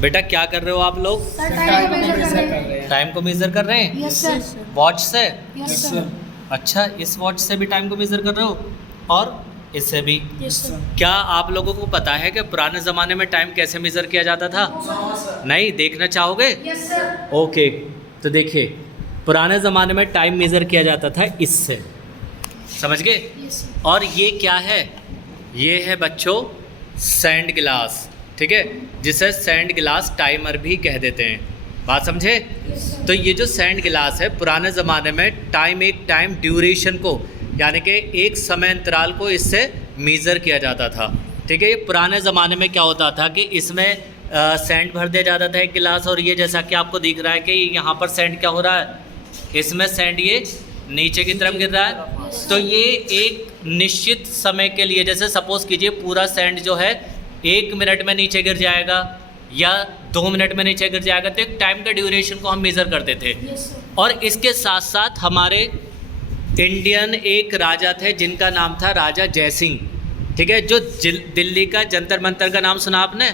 बेटा क्या कर रहे हो आप लोग? टाइम को मेजर कर रहे हैं। Yes sir. वॉच से? Yes sir. अच्छा, इस वॉच से भी टाइम को मेजर कर रहे हो और इससे भी? Yes sir. क्या आप लोगों को पता है कि पुराने ज़माने में टाइम कैसे मेज़र किया जाता था? नहीं, देखना चाहोगे? Yes sir. ओके, तो देखिए पुराने ज़माने में टाइम मेज़र किया जाता था इससे, समझ गए? Yes sir. और ये क्या है? ये है बच्चों सैंड ग्लास, ठीक है, जिसे सैंड ग्लास टाइमर भी कह देते हैं। बात समझे? तो ये जो सैंड ग्लास है पुराने ज़माने में एक टाइम ड्यूरेशन को, यानी कि एक समय अंतराल को इससे मेज़र किया जाता था, ठीक है। ये पुराने ज़माने में क्या होता था कि इसमें सैंड भर दिया जाता था एक गिलास, और ये जैसा कि आपको दिख रहा है कि यहाँ पर सैंड क्या हो रहा है, इसमें सैंड ये नीचे की तरफ गिर रहा है। तो ये एक निश्चित समय के लिए, जैसे सपोज़ कीजिए पूरा सैंड जो है 1 मिनट में नीचे गिर जाएगा या 2 मिनट में नीचे गिर जाएगा, तो एक टाइम का ड्यूरेशन को हम मेज़र करते थे। और इसके साथ साथ हमारे इंडियन एक राजा थे जिनका नाम था राजा जयसिंह, ठीक है, जो दिल्ली का जंतर मंतर का नाम सुना आपने?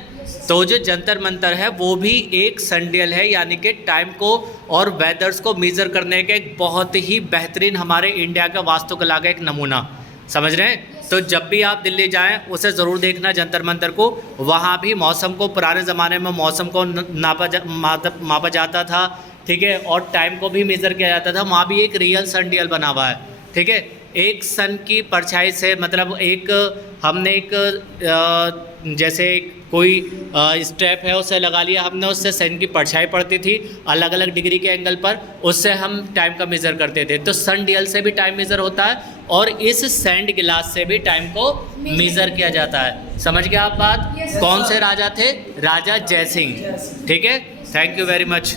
तो जो जंतर मंतर है वो भी एक सनडियल है, यानी कि टाइम को और वेदर्स को मेज़र करने का एक बहुत ही बेहतरीन हमारे इंडिया का वास्तुकला का एक नमूना, समझ रहे हैं? तो जब भी आप दिल्ली जाएं उसे ज़रूर देखना जंतर मंतर को। वहाँ भी मौसम को, पुराने ज़माने में मौसम को मापा जाता था, ठीक है, और टाइम को भी मेज़र किया जाता था। वहाँ भी एक रियल सनडियल बना हुआ है, ठीक है। एक सन की परछाई से, मतलब हमने जैसे कोई स्टेप है उसे लगा लिया हमने, उससे सन की परछाई पड़ती थी अलग अलग डिग्री के एंगल पर, उससे हम टाइम का मेज़र करते थे। तो सनडियल से भी टाइम मेज़र होता है और इस सैंड गिलास से भी टाइम को मेज़र किया जाता है। समझ गए आप बात? कौन से राजा थे? राजा जयसिंह, ठीक है। Thank you very much.